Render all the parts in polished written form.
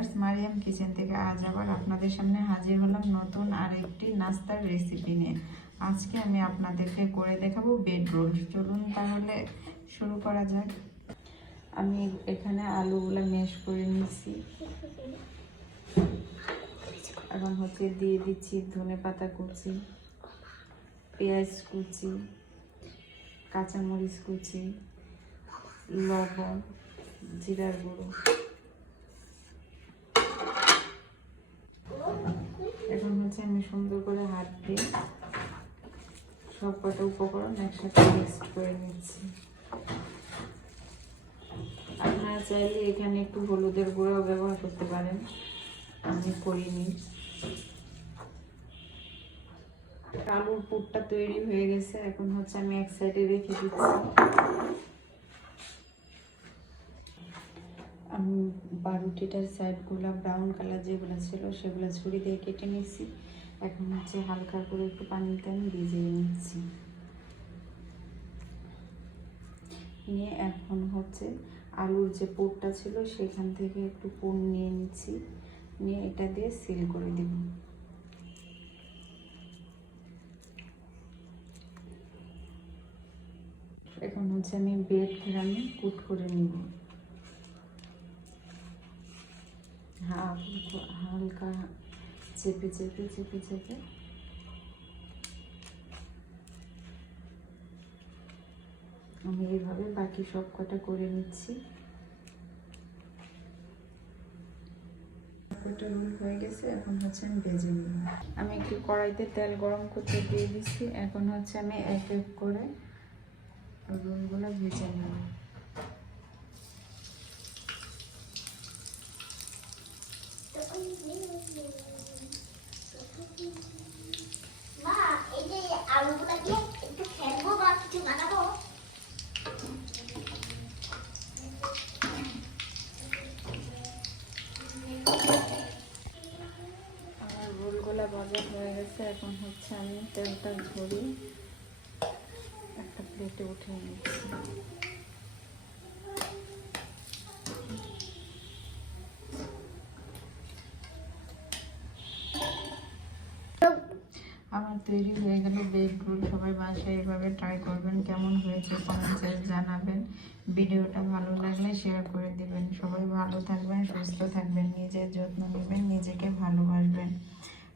Viewers, Mariam kitchen থেকে আজ আবার আপনাদের সামনে হাজির হলাম নতুন আরেকটি নাস্তার রেসিপি নিয়ে। আজকে আমি আপনাদেরকে করে দেখাবো ব্রেড রোল। চলুন তাহলে শুরু করা যাক। আমি এখানে আলুগুলো ম্যাশ করে নিয়েছি। এখন দিয়ে দিচ্ছি ধনেপাতা কুচি, পেঁয়াজ কুচি, কাঁচামরিচ কুচি, লবণ, জিরার গুঁড়ো। এখন আমি সুন্দর করে হাত দিয়ে সব কটা উপকরণ একসাথে মিক্সড করে নিচ্ছি। আপনারা চাইলে এখানে একটু হলুদের গুঁড়াও ব্যবহার করতে পারেন, আমি করিনি। আলুর পুরটা তৈরি হয়ে গেছে। এখন আমি এক সাইডে রেখে দিচ্ছি। আমি বারুটিটার সাইডগুলো ব্রাউন কালার যেগুলো ছিল সেগুলো ছুরি দিয়ে কেটে নিচ্ছি। এখন হালকা করে একটু পানিতে আমি ভিজিয়ে নিচ্ছি। নিয়ে এখন আলুর যে পুরটা ছিল সেখান থেকে একটু পুর নিয়ে নিচ্ছি, নিয়ে এটা দিয়ে সিল করে দিব। এখন আমি ব্রেডটা কুট করে নিব। হালকা চেপে চেপে চেপে চেপে আমি এইভাবে বাকি সব কটা করে নিচ্ছি। রোল হয়ে গেছে। এখন আমি ভেজে নিব। আমি একটু কড়াইতে তেল গরম করতে দিয়ে দিচ্ছি। এখন আমি এক এক করে রোলগুলো ভেজে নেব। রোলগুলা ভাজা হয়ে গেছে। এখন আমি তেলটা ঝরিয়ে একটা প্লেটে উঠিয়ে নিচ্ছি। আমার তৈরি হয়ে গেল ব্রেড রোল। সবাই বাসায় এভাবে ট্রাই করবেন। কেমন হয়েছে কমেন্টে জানাবেন। ভিডিওটা ভালো লাগলে শেয়ার করে দিবেন। সবাই ভালো থাকবেন, সুস্থ থাকবেন, নিজের যত্ন নেবেন, নিজেকে ভালোবাসবেন,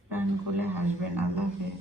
প্রাণ খুলে হাসবেন। আল্লাহ হাফেজ।